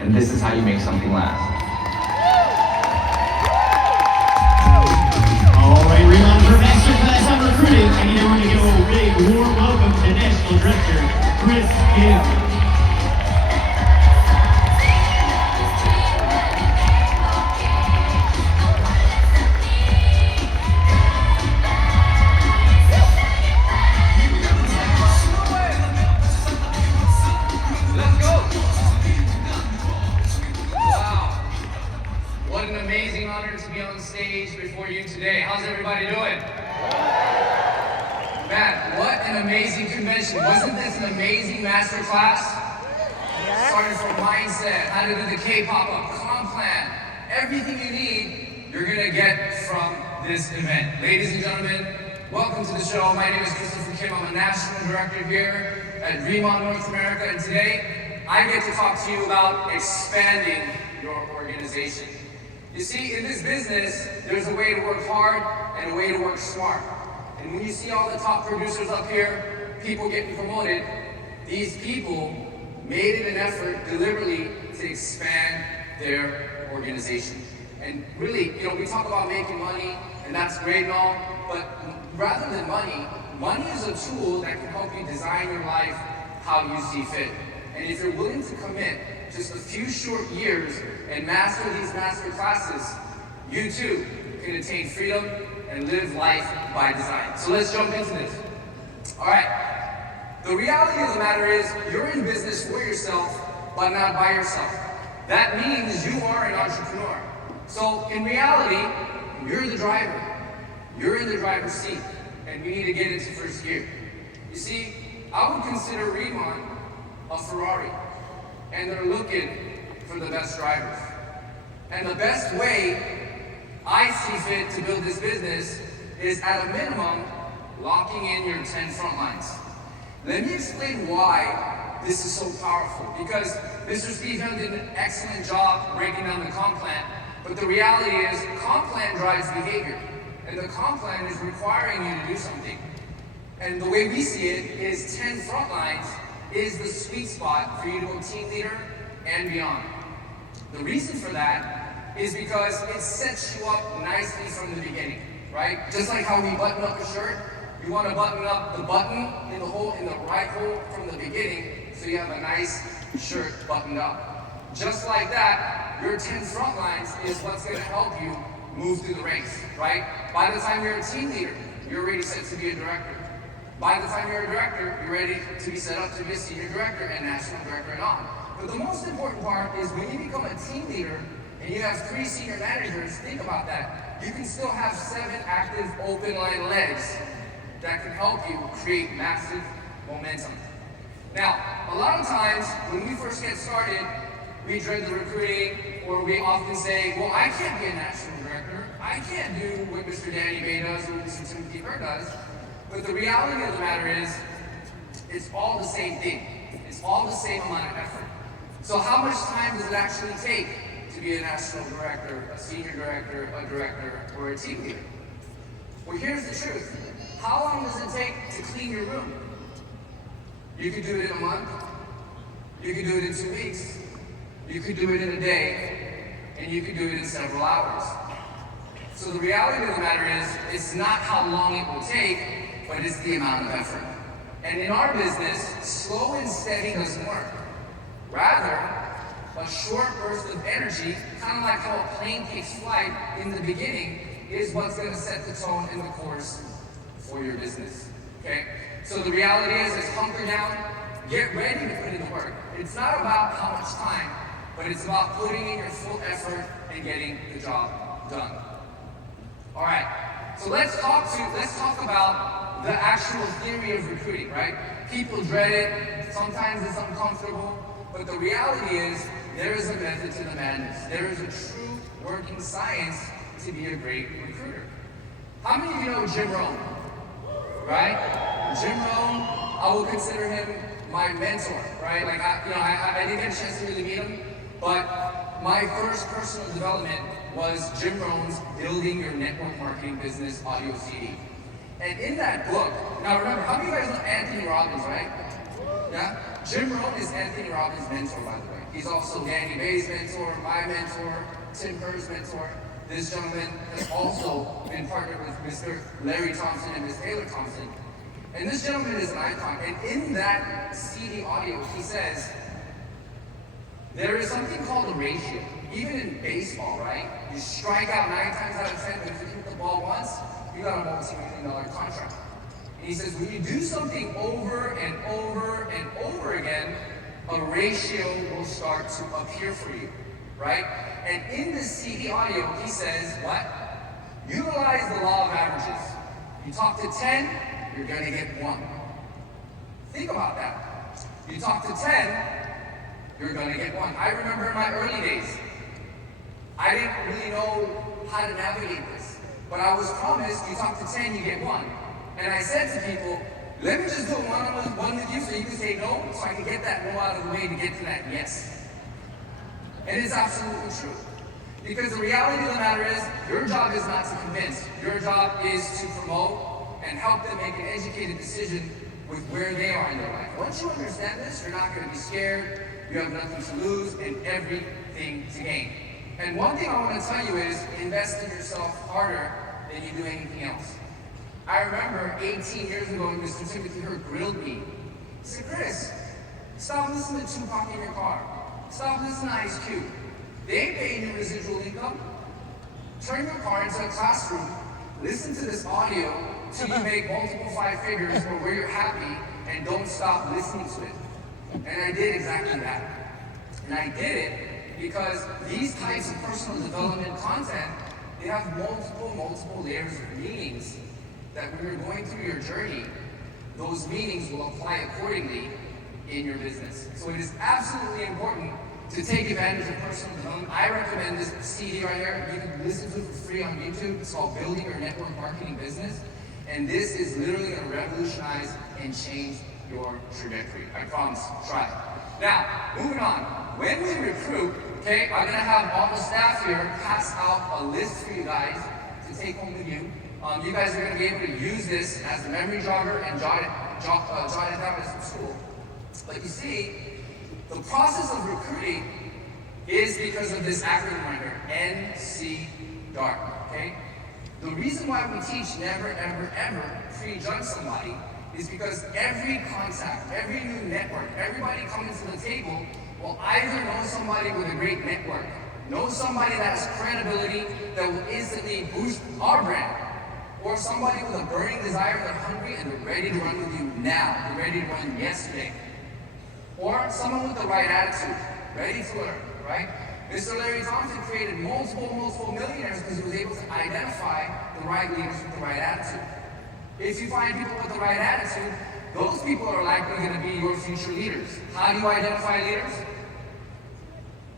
and this is how you make something last. All right, Remon, for Masterclass on Recruiting, I need everyone to give a big warm welcome to National Director Chris Gibb. What an amazing honor to be on stage before you today. How's everybody doing? Man, what an amazing convention. Wasn't this an amazing masterclass? Starting from mindset, how to do the K-pop up, comp plan, everything you need, you're gonna get from this event. Ladies and gentlemen, welcome to the show. My name is Christopher Kim. I'm a national director here at Remon North America, and today I get to talk to you about expanding your organization. You see, in this business, there's a way to work hard and a way to work smart. And when you see all the top producers up here, people getting promoted, these people made it an effort deliberately to expand their organization. And really, we talk about making money, and that's great and all, but rather than money, money is a tool that can help you design your life how you see fit. And if you're willing to commit just a few short years and master these master classes, you too can attain freedom and live life by design. So let's jump into this. All right. The reality of the matter is you're in business for yourself, but not by yourself. That means you are an entrepreneur. So in reality, you're the driver. You're in the driver's seat, and we need to get into first gear. You see, I would consider Remon a Ferrari, and they're looking for the best drivers. And the best way I see fit to build this business is, at a minimum, locking in your 10 front lines. Let me explain why this is so powerful, because Mr. Steve Young did an excellent job breaking down the comp plan, but the reality is comp plan drives behavior, and the comp plan is requiring you to do something. And the way we see it is 10 front lines is the sweet spot for you to go team leader and beyond. The reason for that is because it sets you up nicely from the beginning, right? Just like how we button up a shirt, you want to button up the button in the right hole from the beginning, so you have a nice shirt buttoned up. Just like that, your 10 front lines is what's going to help you move through the ranks, right? By the time you're a team leader, you're already set to be a director. By the time you're a director, you're ready to be set up to be a senior director and national director and on. But the most important part is when you become a team leader and you have 3 senior managers, think about that. You can still have 7 active open line legs that can help you create massive momentum. Now, a lot of times when we first get started, we dread the recruiting, or we often say, well, I can't be a national director. I can't do what Mr. Danny Bay does or Mr. Timothy Burr does. But the reality of the matter is, it's all the same thing. It's all the same amount of effort. So how much time does it actually take to be a national director, a senior director, a director, or a team leader? Well, here's the truth. How long does it take to clean your room? You could do it in a month. You could do it in 2 weeks. You could do it in a day. And you could do it in several hours. So the reality of the matter is, it's not how long it will take, but it's the amount of effort. And in our business, slow and steady doesn't work. Rather, a short burst of energy, kind of like how a plane takes flight in the beginning, is what's going to set the tone and the course for your business. Okay? So the reality is hunker down, get ready to put in the work. It's not about how much time, but it's about putting in your full effort and getting the job done. All right, so let's talk about the actual theory of recruiting, right? People dread it, sometimes it's uncomfortable, but the reality is there is a method to the madness. There is a true working science to be a great recruiter. How many of you know Jim Rohn? Right? Jim Rohn, I will consider him my mentor, right? Like, I didn't get a chance to really meet him, but my first personal development was Jim Rohn's Building Your Network Marketing Business audio CD. And in that book, now remember, how many of you guys know Anthony Robbins, right? Yeah? Jim Rohn is Anthony Robbins' mentor, by the way. He's also Danny Bay's mentor, my mentor, Tim Kerr's mentor. This gentleman has also been partnered with Mr. Larry Thompson and Ms. Taylor Thompson. And this gentleman is an icon. And in that CD audio, he says, there is something called a ratio. Even in baseball, right? You strike out 9 times out of 10, but if you hit the ball once, you got a multi-million-dollar contract. And he says, when you do something over and over and over again, a ratio will start to appear for you, right? And in this CD audio, he says, what? Utilize the law of averages. You talk to 10, you're gonna get 1. Think about that. You talk to 10, you're gonna get 1. I remember in my early days, I didn't really know how to navigate this, but I was promised, you talk to 10, you get 1. And I said to people, let me just do a one-on-one with you so you can say no, so I can get that no out of the way to get to that yes. And it's absolutely true. Because the reality of the matter is, your job is not to convince. Your job is to promote and help them make an educated decision with where they are in their life. Once you understand this, you're not going to be scared, you have nothing to lose, and everything to gain. And one thing I want to tell you is, invest in yourself harder than you do anything else. I remember 18 years ago, Mr. Timothy Hurt grilled me. He said, Chris, stop listening to Tupac in your car. Stop listening to Ice Cube. They ain't paying you residual income. Turn your car into a classroom. Listen to this audio till you make multiple 5 figures or where you're happy, and don't stop listening to it. And I did exactly that. And I did it because these types of personal development content, they have multiple layers of meanings that when you're going through your journey, those meanings will apply accordingly in your business. So it is absolutely important to take advantage of personal development. I recommend this CD right here. You can listen to it for free on YouTube. It's called Building Your Network Marketing Business. And this is literally going to revolutionize and change your trajectory. I promise. Try it. Now, moving on. When we recruit, okay, I'm going to have all the staff here pass out a list for you guys to take home with you. You guys are going to be able to use this as a memory jogger and jot it down at school. But you see, the process of recruiting is because of this acronym right here, NC-DART, okay? The reason why we teach never, ever, ever prejudge somebody is because every contact, every new network, everybody coming to the table will either know somebody with a great network, know somebody that has credibility that will instantly boost our brand, or somebody with a burning desire, they're hungry and they're ready to run with you now, they're ready to run yesterday. Or someone with the right attitude, ready to learn, right? Mr. Larry Thompson created multiple millionaires because he was able to identify the right leaders with the right attitude. If you find people with the right attitude, those people are likely going to be your future leaders. How do you identify leaders?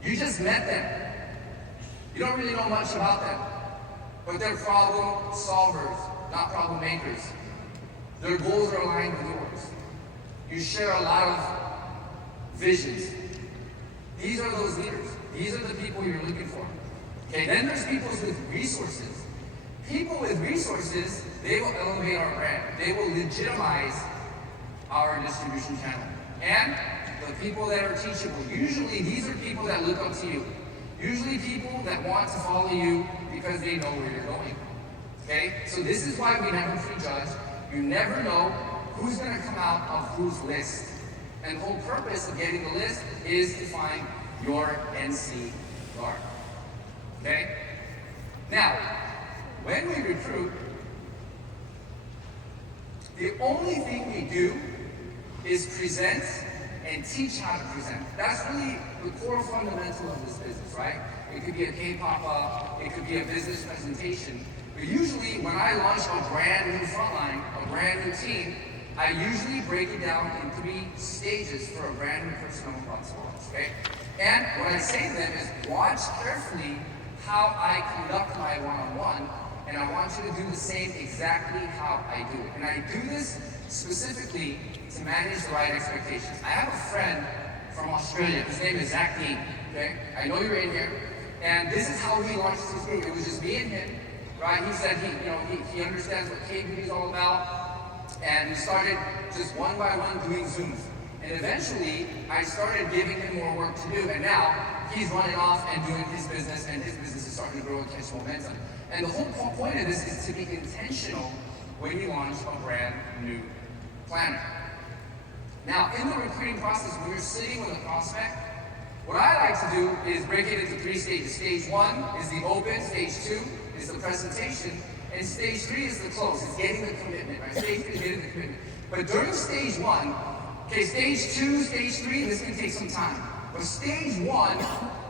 You just met them. You don't really know much about them, but they're problem solvers, not problem makers. Their goals are aligned with yours. You share a lot of visions. These are those leaders. These are the people you're looking for. Okay, then there's people with resources. People with resources, they will elevate our brand. They will legitimize our distribution channel. And the people that are teachable, usually these are people that look up to you. Usually people that want to follow you because they know where you're going. Okay, so this is why we never prejudge. You never know who's going to come out of whose list. And the whole purpose of getting the list is to find your NC guard. Okay? Now, when we recruit, the only thing we do is present and teach how to present. That's really the core fundamental of this business, right? It could be a K-pop, it could be a business presentation. But usually when I launch a brand new frontline, a brand new team, I usually break it down in 3 stages for a brand new person I'm about to launch, okay? And what I say to them is, watch carefully how I conduct my one-on-one, and I want you to do the same exactly how I do it. And I do this specifically to manage the right expectations. I have a friend from Australia, his name is Zach Dean, okay? I know you're in here, and this is how he launched his group. It was just me and him, right? He said he understands what K-beauty is all about, and we started just one by one doing Zooms. And eventually, I started giving him more work to do, and now he's running off and doing his business, and his business is starting to grow and catch momentum. And the whole point of this is to be intentional when you launch a brand new planner. Now, in the recruiting process, when you're sitting with a prospect, what I like to do is break it into 3 stages. Stage 1 is the open, stage 2 is the presentation, and stage 3 is the close. It's getting the commitment, right? Stage 3 is getting the commitment. But during stage 1, okay, stage 2, stage 3, this can take some time. But stage 1,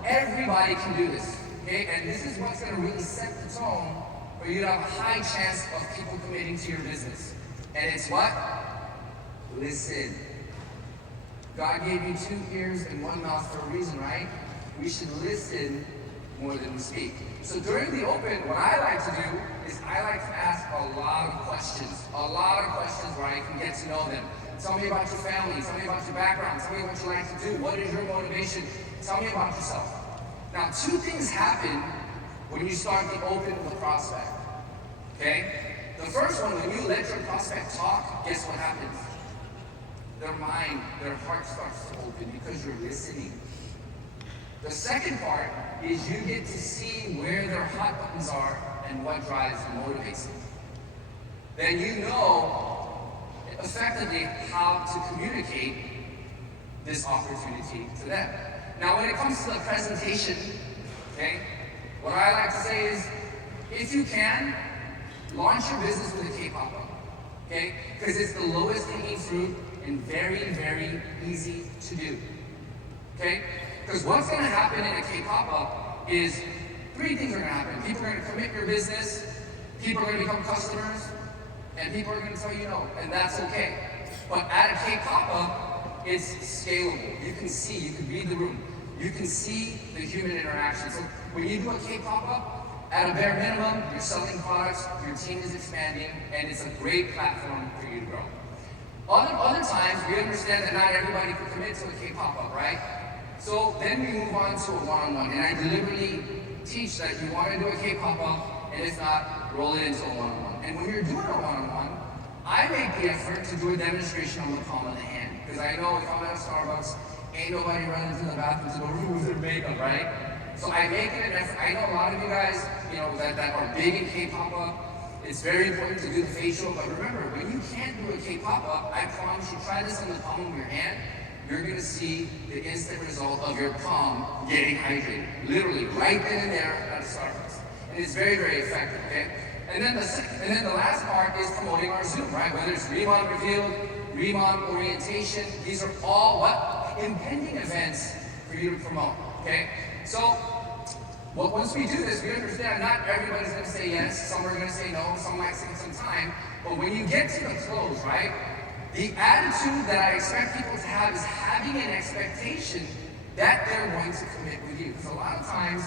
everybody can do this, okay? And this is what's gonna really set the tone for you to have a high chance of people committing to your business. And it's what? Listen. God gave you 2 ears and 1 mouth for a reason, right? We should listen more than we speak. So during the open, what I like to do is I like to ask a lot of questions where I can get to know them. Tell me about your family, tell me about your background, tell me what you like to do, what is your motivation, tell me about yourself. Now, 2 things happen when you start the open with a prospect, okay? The first one, when you let your prospect talk, guess what happens? Their mind, their heart starts to open because you're listening. The second part is you get to see where their hot buttons are and what drives and motivates them. Then you know effectively how to communicate this opportunity to them. Now, when it comes to the presentation, okay, what I like to say is, if you can, launch your business with a K-pop-up, okay? Because it's the lowest hanging fruit and very, very easy to do, okay? Because what's gonna happen in a K-pop-up is 3 things are gonna happen. People are gonna commit your business, people are gonna become customers, and people are gonna tell you no, and that's okay. But at a K-pop-up, it's scalable. You can see, you can read the room, you can see the human interaction. So when you do a K-pop-up, at a bare minimum, you're selling products, your team is expanding, and it's a great platform for you to grow. Other times, we understand that not everybody can commit to a K-pop-up, right? So then we move on to a one-on-one, and I deliberately teach that you want to do a K-pop-up, and if not, roll it into a one-on-one. And when you're doing a one-on-one, I make the effort to do a demonstration on the palm of the hand, because I know if I'm at a Starbucks, ain't nobody running to the bathroom to go remove their makeup, right? So I make it an effort. I know a lot of you guys, that are big in K-pop-up. It's very important to do the facial, but remember, when you can't do a K-pop-up, I promise you, try this on the palm of your hand, you're gonna see the instant result of your palm getting hydrated. Literally, right then and there at a Starbucks. And it's very, very effective, okay? And then the last part is promoting our Zoom, right? Whether it's Remodel Revealed, Remodel Orientation, these are all what? Impending events for you to promote, okay? So, once we do this, we understand not everybody's gonna say yes, some are gonna say no, some might take some time, but when you get to the close, right? The attitude that I expect people to have is having an expectation that they're going to commit with you. Because a lot of times,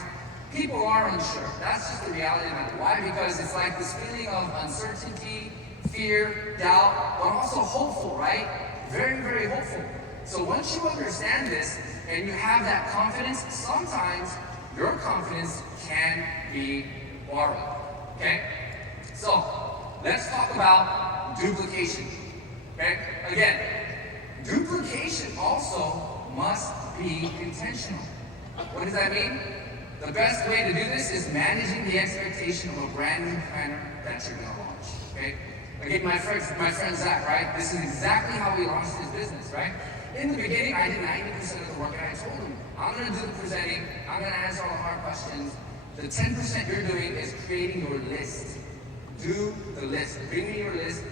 people are unsure. That's just the reality of it. Why? Because it's like this feeling of uncertainty, fear, doubt, but also hopeful, right? Very, very hopeful. So once you understand this, and you have that confidence, sometimes your confidence can be borrowed, okay? So, let's talk about duplication, okay? Again, duplication also must be intentional. What does that mean? The best way to do this is managing the expectation of a brand new planner that you're gonna launch, okay? Again, my friend Zach, right? This is exactly how we launched his business, right? In the beginning, I did 90% of the work, and I told him, I'm gonna do the presenting, I'm gonna answer all the hard questions. The 10% you're doing is creating your list. Do the list. Bring me your list.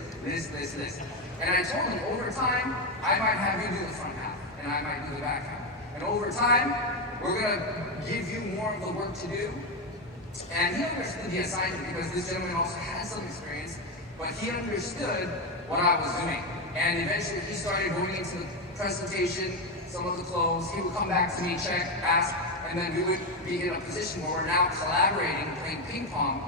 And I told him, over time, I might have you do the front half, and I might do the back half. And over time, we're gonna give you more of the work to do. And he understood the assignment because this gentleman also has some experience, but he understood what I was doing. And eventually he started going into the presentation, some of the clothes. He would come back to me, check, ask, and then we would be in a position where we're now collaborating, playing ping pong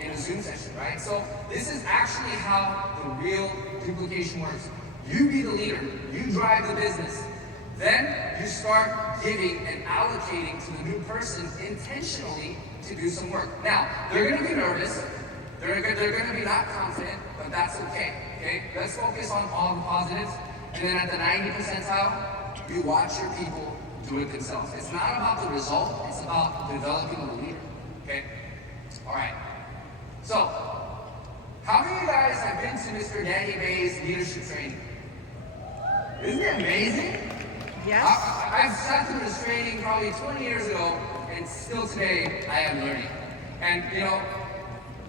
in a Zoom session, right? So this is actually how the real duplication works. You be the leader, you drive the business. Then you start giving and allocating to the new person intentionally to do some work. Now, they're gonna be nervous, they're gonna be not confident, but that's okay, okay? Let's focus on all the positives. And then at the 90 percentile, you watch your people do it themselves. It's not about the result, it's about developing the leader, okay? All right. So, how many of you guys have been to Mr. Danny Bay's leadership training? Isn't it amazing? Yes. I've sat through this training probably 20 years ago, and still today I am learning. And you know,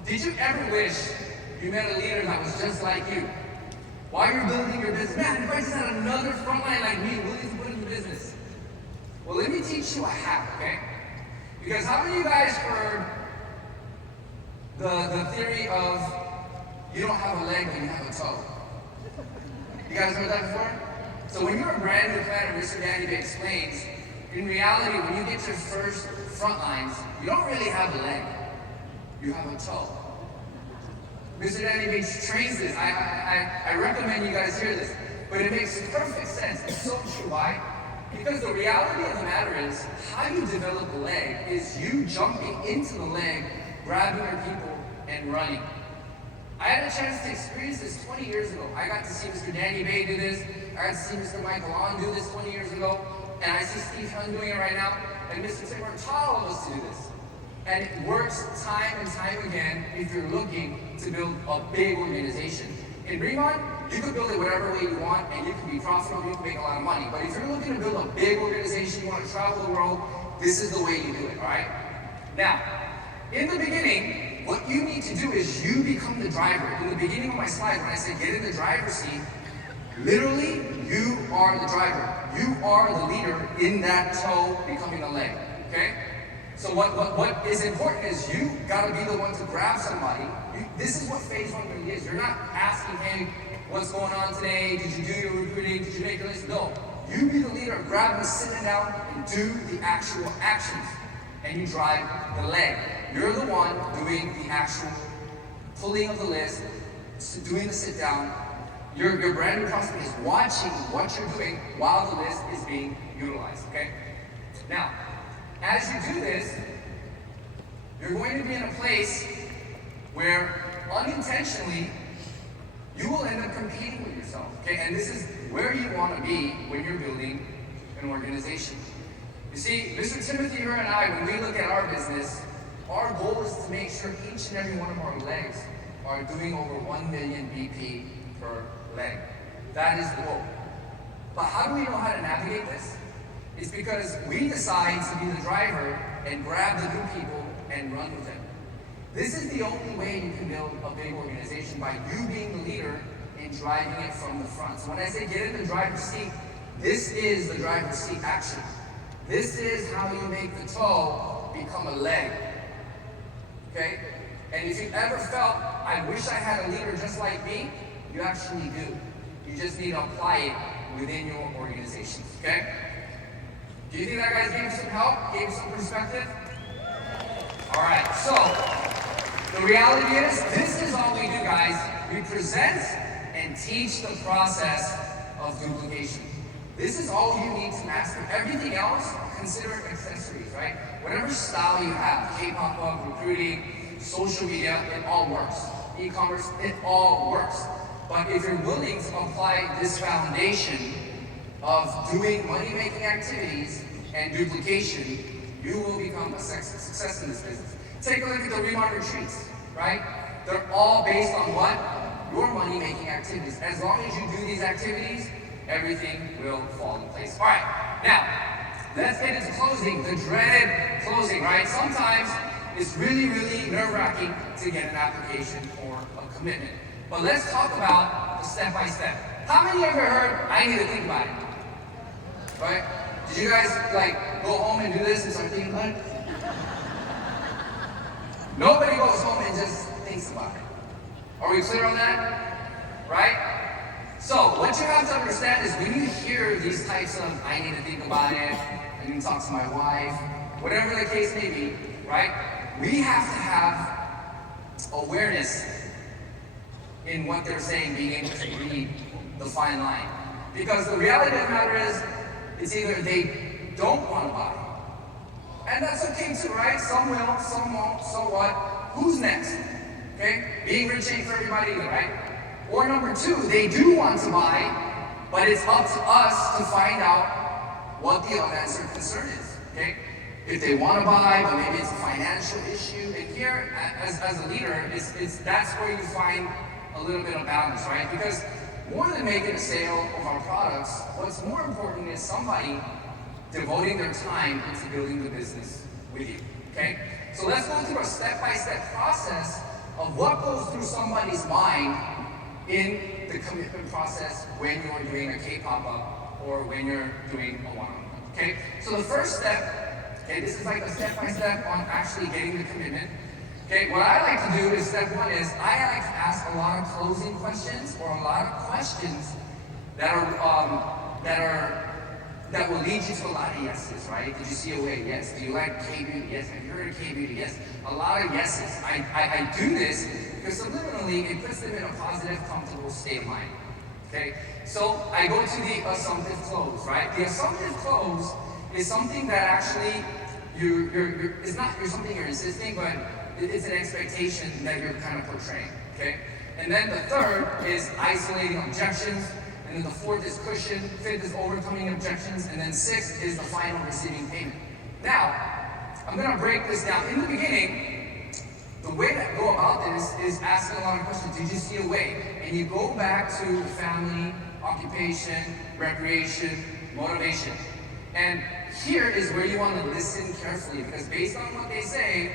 did you ever wish you met a leader that was just like you? While you're building your business, man, if I just had another frontline like me willing to put in the business. Well, let me teach you a hack, okay? Because how many of you guys heard the theory of you don't have a leg, but you have a toe? You guys heard that before? So when you're a brand new planner, Mr. Danny Bay explains, in reality, when you get your first front lines, you don't really have a leg. You have a toe. Mr. Danny Bay trains this. I recommend you guys hear this. But it makes perfect sense. It's so true. Why? Because the reality of the matter is, how you develop a leg is you jumping into the leg, grabbing your people, and running. I had a chance to experience this 20 years ago. I got to see Mr. Danny Bay do this. I got to see Mr. Michael On do this 20 years ago. And I see Steve Hunn doing it right now. And Mr. Tim taught all of us to do this. And it works time and time again if you're looking to build a big organization. In Remont, you can build it whatever way you want, and you can be profitable, you can make a lot of money. But if you're looking to build a big organization, you want to travel the world, this is the way you do it, all right? Now, in the beginning, what you need to do is you become the driver. In the beginning of my slide, when I said get in the driver's seat, literally, you are the driver. You are the leader in that toe becoming a leg, okay? So what is important is you gotta be the one to grab somebody. This is what phase one really is. You're not asking, hey, what's going on today? Did you do your recruiting? Did you make your list? No. You be the leader, grab them, sit them down, and do the actual actions. And you drive the leg. You're the one doing the actual pulling of the list, doing the sit down. Your brand new prospect is watching what you're doing while the list is being utilized, okay? Now, as you do this, you're going to be in a place where unintentionally, you will end up competing with yourself, okay? And this is where you want to be when you're building an organization. You see, Mr. Timothy here and I, when we look at our business, our goal is to make sure each and every one of our legs are doing over 1 million BP per leg. That is the goal. But how do we know how to navigate this? It's because we decide to be the driver and grab the new people and run with them. This is the only way you can build a big organization, by you being the leader and driving it from the front. So when I say get in the driver's seat, this is the driver's seat action. This is how you make the toe become a leg, okay? And if you ever felt, I wish I had a leader just like me, you actually do. You just need to apply it within your organizations, okay? Do you think that guys gave you some help, gave you some perspective? All right, so the reality is, this is all we do, guys. We present and teach the process of duplication. This is all you need to master. Everything else, consider accessories, right? Whatever style you have, K-pop, recruiting, social media, it all works. E-commerce, it all works. But if you're willing to apply this foundation of doing money-making activities and duplication, you will become a success in this business. Take a look at the Remont retreats, right? They're all based on what? Your money-making activities. As long as you do these activities, everything will fall in place. All right, now, let's get into closing, the dreaded closing, right? Sometimes it's really, really nerve-wracking to get an application or a commitment. But let's talk about the step-by-step. How many ever heard, I need to think about it? Right? Did you guys go home and do this and start thinking about it? Nobody goes home and just thinks about it. Are we clear on that? Right? So what you have to understand is when you hear these types of, I need to think about it, I need to talk to my wife, whatever the case may be, right? We have to have awareness in what they're saying, being able to read the fine line. Because the reality of the matter is, it's either they don't want to buy, and that's okay too, right? Some will, some won't, so what? Who's next? Okay? Being rich ain't for everybody either, right? Or number two, they do want to buy, But it's up to us to find out what the unanswered concern is, okay? If they want to buy, but maybe it's a financial issue. And here, as a leader, that's where you find a little bit of balance, right? Because more than making a sale of our products, what's more important is somebody devoting their time into building the business with you, okay? So let's go through a step-by-step process of what goes through somebody's mind in the commitment process when you're doing a K-pop-up or when you're doing a one-on-one, okay? So the first step, okay, this is like a step-by-step on actually getting the commitment. Okay, what I like to do is step one is I like to ask a lot of closing questions or a lot of questions that will lead you to a lot of yeses, right? Did you see a way? Yes. Do you like K-beauty? Yes. Have you heard of K-beauty? Yes. A lot of yeses. I do this because subliminally it puts them in a positive, comfortable state of mind. Okay? So I go to the assumptive close, right? The assumptive close is something that actually it's not something you're insisting, but it's an expectation that you're kind of portraying, okay? And then the third is isolating objections, and then the fourth is cushion, fifth is overcoming objections, and then sixth is the final receiving payment. Now, I'm gonna break this down. In the beginning, the way to go about this is asking a lot of questions. Did you see a way? And you go back to family, occupation, recreation, motivation. And here is where you want to listen carefully, because based on what they say,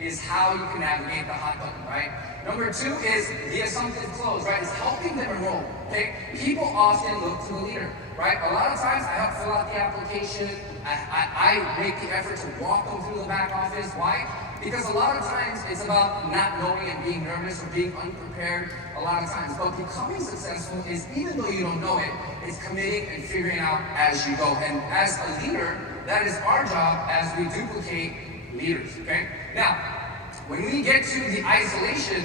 is how you can navigate the hot button, right? Number two is the assumptive close, right? It's helping them enroll, okay? People often look to the leader, right? A lot of times I help fill out the application. I make the effort to walk them through the back office. Why? Because a lot of times it's about not knowing and being nervous or being unprepared a lot of times. But becoming successful is, even though you don't know it, it's committing and figuring out as you go. And as a leader, that is our job as we duplicate leaders, okay? Now, when we get to the isolation,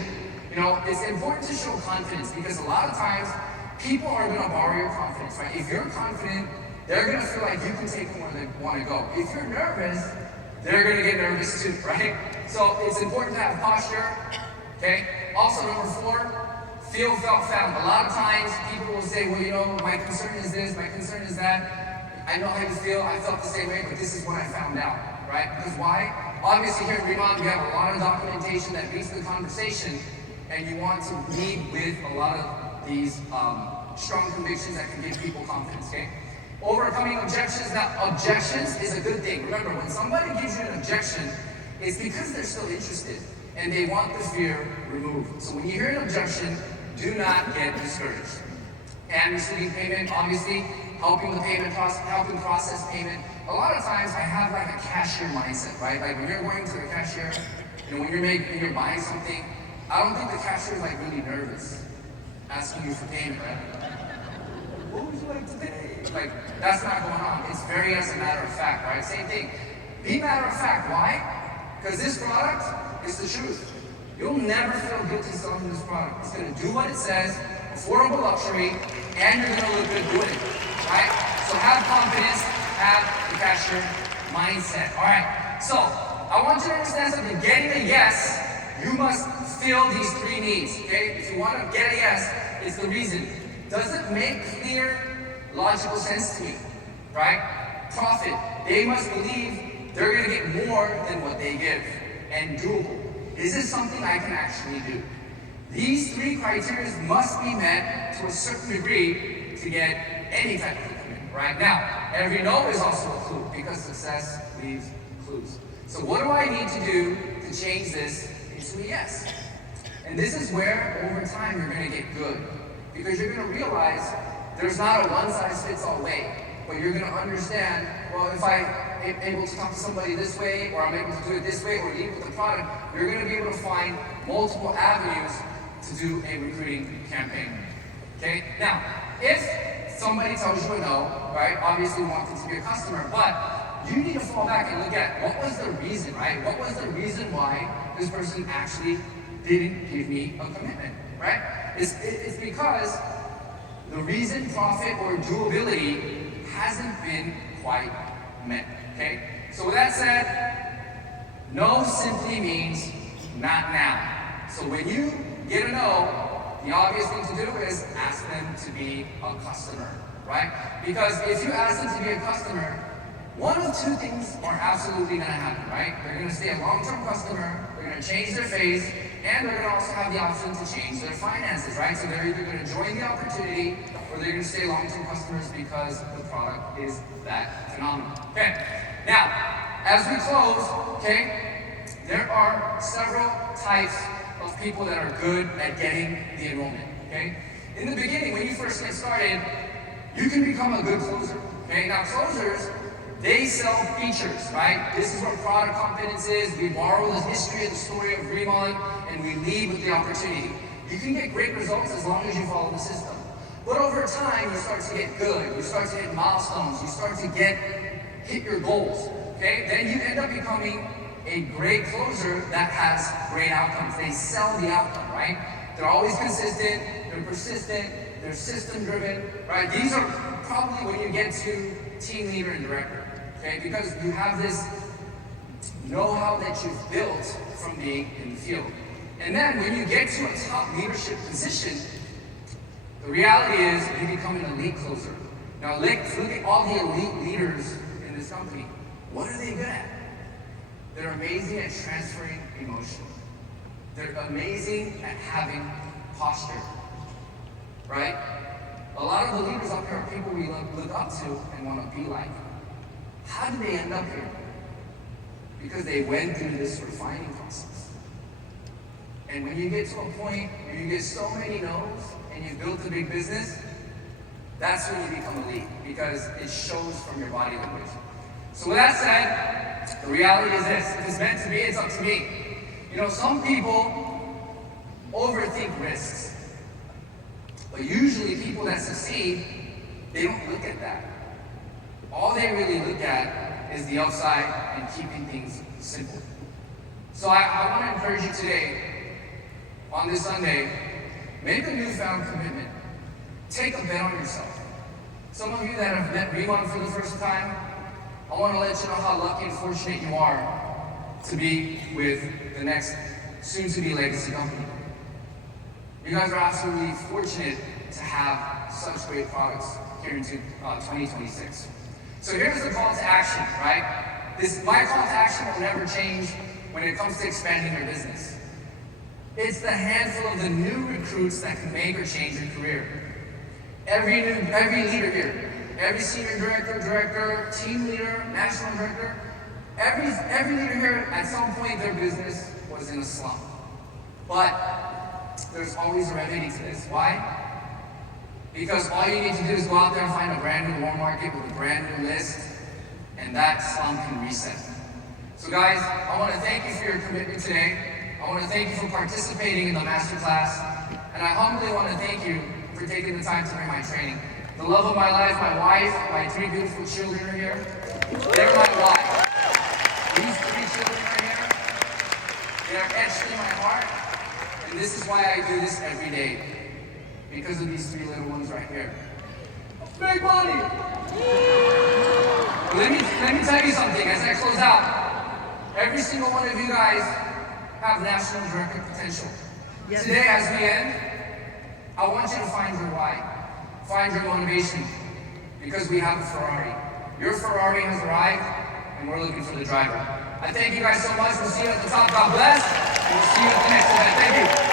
it's important to show confidence, because a lot of times people are going to borrow your confidence, right? If you're confident, they're going to feel like you can take them where they want to go. If you're nervous, they're going to get nervous too, right? So it's important to have posture, okay? Also, number four, feel, felt, found. A lot of times people will say, well, my concern is this, my concern is that. I know how you feel, I felt the same way, but this is what I found out, right? Because why? Obviously here in Remont, we have a lot of documentation that leads to the conversation, and you want to lead with a lot of these strong convictions that can give people confidence, okay? Overcoming objections. Now, objections is a good thing. Remember, when somebody gives you an objection, it's because they're still interested, and they want the fear removed. So when you hear an objection, do not get discouraged. And receiving payment, obviously, helping the payment process, helping process payment. A lot of times I have like a cashier mindset, right? Like when you're going to the cashier, when you're buying something, I don't think the cashier is like really nervous asking you for payment, right? What would you like to pay? Like, that's not going on. It's very as a matter of fact, right? Same thing. Be matter of fact. Why? Because this product is the truth. You'll never feel guilty selling this product. It's going to do what it says, affordable luxury, and you're going to look good doing it, right? So have confidence, have the cashier mindset. All right, so I want you to understand something. Getting a yes, you must fill these three needs, okay? If you want to get a yes, it's the reason. Does it make clear, logical sense to me, right? Profit. They must believe they're going to get more than what they give, and doable. Is this something I can actually do? These three criteria must be met to a certain degree to get any type of commitment. Right now, every no is also a clue, because success leaves clues. So what do I need to do to change this into a yes? And this is where, over time, you're going to get good. Because you're going to realize there's not a one-size-fits-all way. But you're going to understand, well, if I am able to talk to somebody this way, or I'm able to do it this way, or lead with the product, you're going to be able to find multiple avenues to do a recruiting campaign. Okay? Now, if somebody tells you a no, right, obviously you want them to be a customer, but you need to fall back and look at what was the reason, right? What was the reason why this person actually didn't give me a commitment, right? It's because the reason, profit, or doability hasn't been quite met, okay? So with that said, no simply means not now. So when you get a no, the obvious thing to do is ask them to be a customer, right? Because if you ask them to be a customer, one of two things are absolutely gonna happen, right? They're gonna stay a long-term customer, they're gonna change their face, and they're gonna also have the option to change their finances, right? So they're either gonna join the opportunity or they're gonna stay long-term customers because the product is that phenomenal. Okay, now, as we close, okay, there are several types of people that are good at getting the enrollment, okay? In the beginning, when you first get started, you can become a good closer, okay? Now, closers, they sell features, right? This is where product confidence is. We borrow the history and the story of Remon, and we lead with the opportunity. You can get great results as long as you follow the system. But over time, you start to get good. You start to hit milestones. You start to hit your goals, okay? Then you end up becoming a great closer that has great outcomes. They sell the outcome, right? They're always consistent, they're persistent, they're system driven, right? These are probably when you get to team leader and director, okay? Because you have this know-how that you've built from being in the field. And then when you get to a top leadership position, the reality is you become an elite closer. Now look at all the elite leaders in this company. What are they good at? They're amazing at transferring emotion. They're amazing at having posture, right? A lot of the leaders up here are people we look up to and want to be like. How did they end up here? Because they went through this refining process. And when you get to a point where you get so many no's and you've built a big business, that's when you become elite, because it shows from your body language. So with that said, the reality is this: if it's meant to be, it's up to me. You know, some people overthink risks, but usually people that succeed, they don't look at that. All they really look at is the upside and keeping things simple. So I want to encourage you today, on this Sunday, make a newfound commitment. Take a bet on yourself. Some of you that have met Remon for the first time, I want to let you know how lucky and fortunate you are to be with the next soon-to-be legacy company. You guys are absolutely fortunate to have such great products here in 2026. So here's the call to action, right? My call to action will never change when it comes to expanding your business. It's the handful of the new recruits that can make or change your career. Every leader here, every senior director, team leader, national director, every leader here, at some point their business was in a slump. But there's always a remedy to this. Why? Because all you need to do is go out there and find a brand new warm market with a brand new list, and that slump can reset. So guys, I want to thank you for your commitment today. I want to thank you for participating in the masterclass, and I humbly want to thank you for taking the time to bring my training. The love of my life, my wife, my 3 beautiful children are here. They're my life. These 3 children are here. They are etched in my heart, and this is why I do this every day. Because of these 3 little ones right here. Big money! Let me tell you something as I close out. Every single one of you guys have national director potential. Yes. Today, as we end, I want you to find your why. Find your motivation. Because we have a Ferrari. Your Ferrari has arrived, and we're looking for the driver. I thank you guys so much. We'll see you at the top. God bless. And we'll see you at the next event. Thank you.